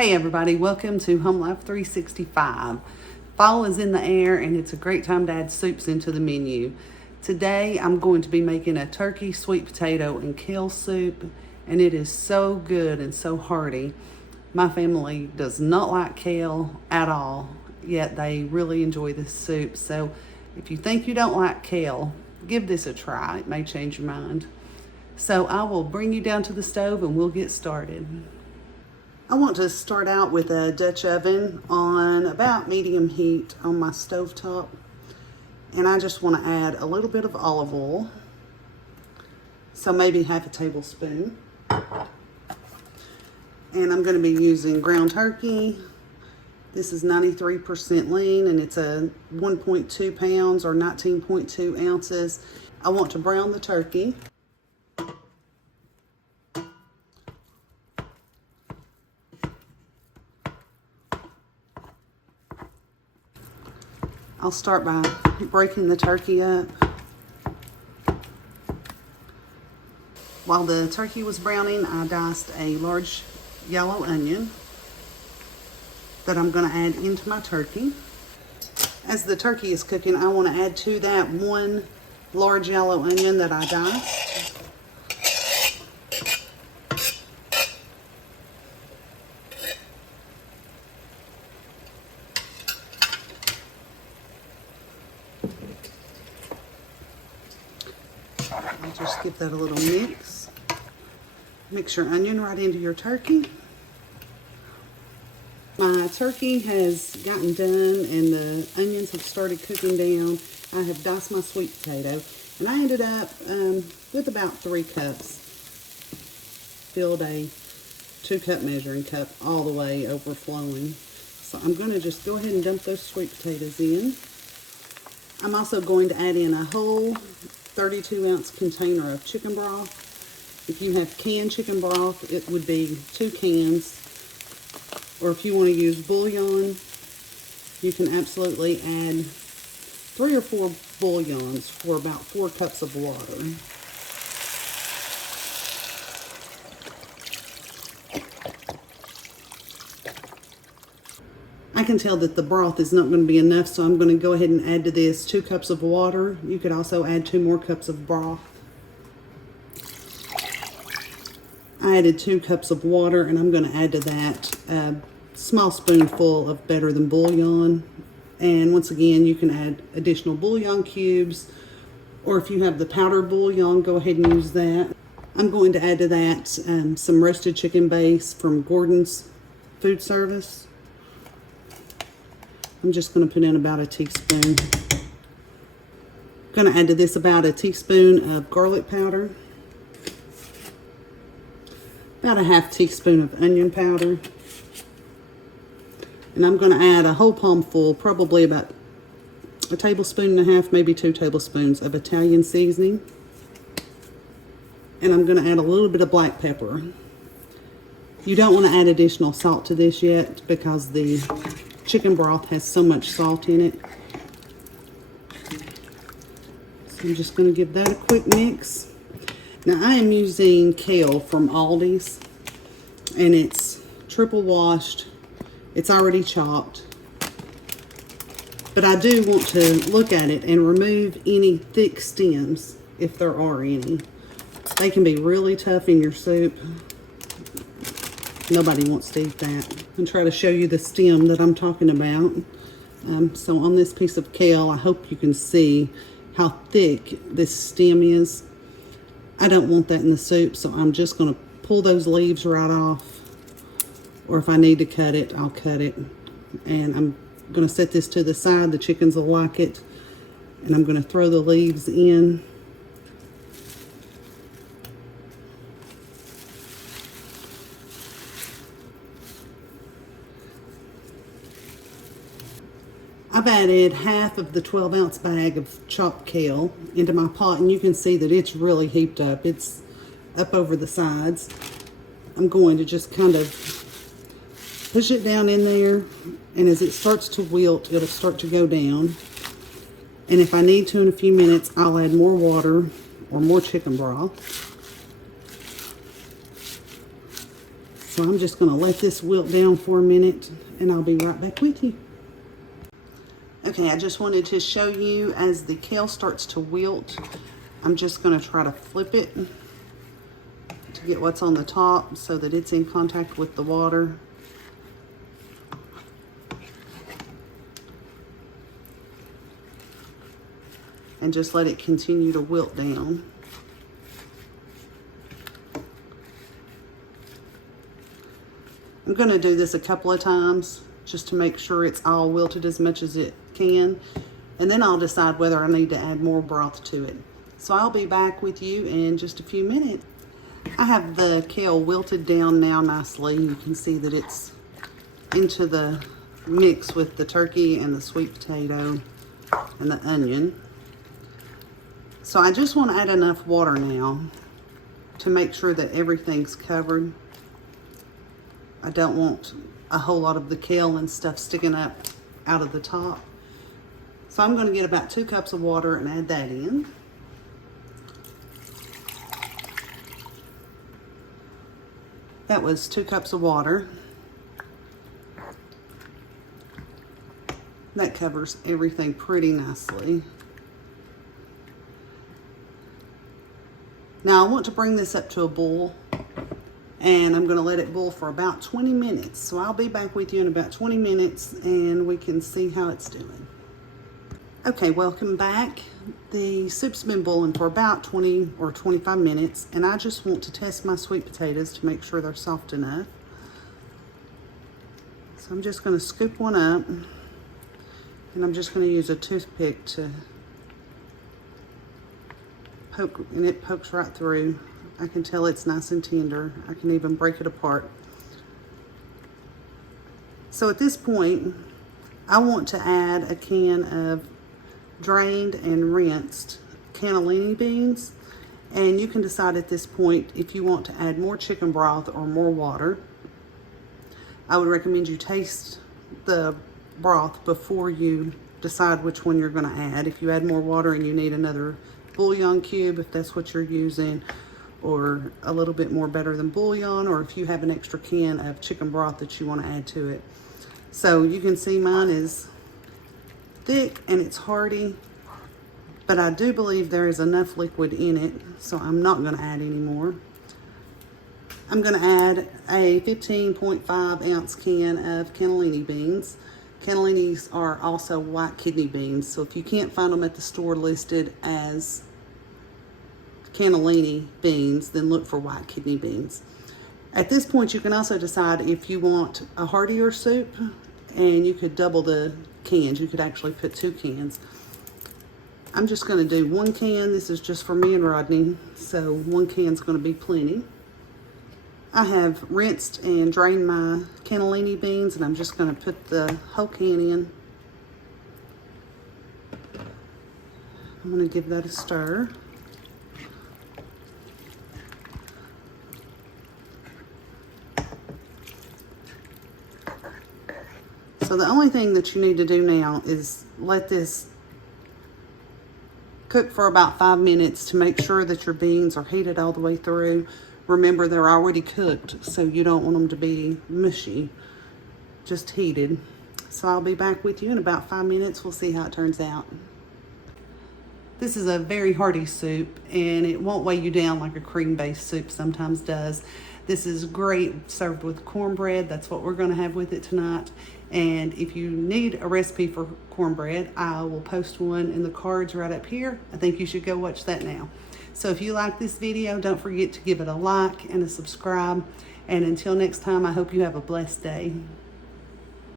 Hey everybody, welcome to Home Life 365. Fall is in the air and it's a great time to add soups into the menu. Today I'm going to be making a turkey, sweet potato, and kale soup, and it is so good and so hearty. My family does not like kale at all, yet they really enjoy this soup. So if you think you don't like kale, give this a try. It may change your mind. So I will bring you down to the stove and we'll get started. I want to start out with a Dutch oven on about medium heat on my stovetop. And I just want to add a little bit of olive oil. So maybe half a tablespoon. And I'm going to be using ground turkey. This is 93% lean and it's a 1.2 pounds or 19.2 ounces. I want to brown the turkey. I'll start by breaking the turkey up. While the turkey was browning, I diced a large yellow onion that I'm going to add into my turkey. As the turkey is cooking, I want to add to that one large yellow onion that I diced. I'll just give that a little mix. Mix your onion right into your turkey. My turkey has gotten done and the onions have started cooking down. I have diced my sweet potato and I ended up with about 3 cups. Filled a 2-cup measuring cup all the way overflowing. So I'm going to just go ahead and dump those sweet potatoes in. I'm also going to add in a whole 32-ounce container of chicken broth. If you have canned chicken broth, it would be 2 cans. Or if you want to use bouillon, you can absolutely add 3 or 4 bouillons for about 4 cups of water. I can tell that the broth is not going to be enough, so I'm going to go ahead and add to this 2 cups of water. You could also add 2 more cups of broth. I added 2 cups of water, and I'm going to add to that a small spoonful of better than bouillon. And once again, you can add additional bouillon cubes, or if you have the powdered bouillon, go ahead and use that. I'm going to add to that some roasted chicken base from Gordon's Food Service. I'm just going to put in about a teaspoon. I'm going to add to this about a teaspoon of garlic powder. About a half teaspoon of onion powder. And I'm going to add a whole palmful, probably about a tablespoon and a half, maybe 2 tablespoons of Italian seasoning. And I'm going to add a little bit of black pepper. You don't want to add additional salt to this yet because the chicken broth has so much salt in it. So I'm just going to give that a quick mix. Now I am using kale from Aldi's and it's triple washed. It's already chopped. But I do want to look at it and remove any thick stems if there are any. They can be really tough in your soup. Nobody wants to eat that. And try to show you the stem that I'm talking about. So on this piece of kale, I hope you can see how thick this stem is. I don't want that in the soup, so I'm just going to pull those leaves right off. Or if I need to cut it, I'll cut it. And I'm going to set this to the side. The chickens will like it. And I'm going to throw the leaves in. I've added half of the 12-ounce bag of chopped kale into my pot, and you can see that it's really heaped up. It's up over the sides. I'm going to just kind of push it down in there, and as it starts to wilt, it'll start to go down. And if I need to in a few minutes, I'll add more water or more chicken broth. So I'm just going to let this wilt down for a minute and I'll be right back with you. Okay, I just wanted to show you as the kale starts to wilt, I'm just going to try to flip it to get what's on the top so that it's in contact with the water. And just let it continue to wilt down. I'm going to do this a couple of times just to make sure it's all wilted as much as it can, and then I'll decide whether I need to add more broth to it. So I'll be back with you in just a few minutes. I have the kale wilted down now nicely. You can see that it's into the mix with the turkey and the sweet potato and the onion. So I just want to add enough water now to make sure that everything's covered. I don't want a whole lot of the kale and stuff sticking up out of the top. So I'm going to get about 2 cups of water and add that in. That was 2 cups of water. That covers everything pretty nicely. Now I want to bring this up to a boil, and I'm going to let it boil for about 20 minutes. So I'll be back with you in about 20 minutes and we can see how it's doing. Okay, welcome back. The soup's been boiling for about 20 or 25 minutes, and I just want to test my sweet potatoes to make sure they're soft enough. So I'm just going to scoop one up, and I'm just going to use a toothpick to poke, and it pokes right through. I can tell it's nice and tender. I can even break it apart. So at this point, I want to add a can of drained and rinsed cannellini beans, and you can decide at this point if you want to add more chicken broth or more water. I would recommend you taste the broth before you decide which one you're going to add. If you add more water and you need another bouillon cube, if that's what you're using, or a little bit more better than bouillon, or if you have an extra can of chicken broth that you want to add to it. So you can see mine is thick and it's hearty, but I do believe there is enough liquid in it, so I'm not going to add any more. I'm going to add a 15.5 ounce can of cannellini beans. Cannellinis are also white kidney beans, so if you can't find them at the store listed as cannellini beans, then look for white kidney beans. At this point, you can also decide if you want a heartier soup, and you could double the cans. You could actually put 2 cans. I'm just going to do 1 can. This is just for me and Rodney, so 1 can is going to be plenty. I have rinsed and drained my cannellini beans, and I'm just going to put the whole can in. I'm going to give that a stir. So the only thing that you need to do now is let this cook for about 5 minutes to make sure that your beans are heated all the way through. Remember, they're already cooked, so you don't want them to be mushy, just heated. So I'll be back with you in about 5 minutes. We'll see how it turns out. This is a very hearty soup, and it won't weigh you down like a cream-based soup sometimes does. This is great served with cornbread. That's what we're going to have with it tonight. And if you need a recipe for cornbread, I will post one in the cards right up here. I think you should go watch that now. So if you like this video, don't forget to give it a like and a subscribe. And until next time, I hope you have a blessed day.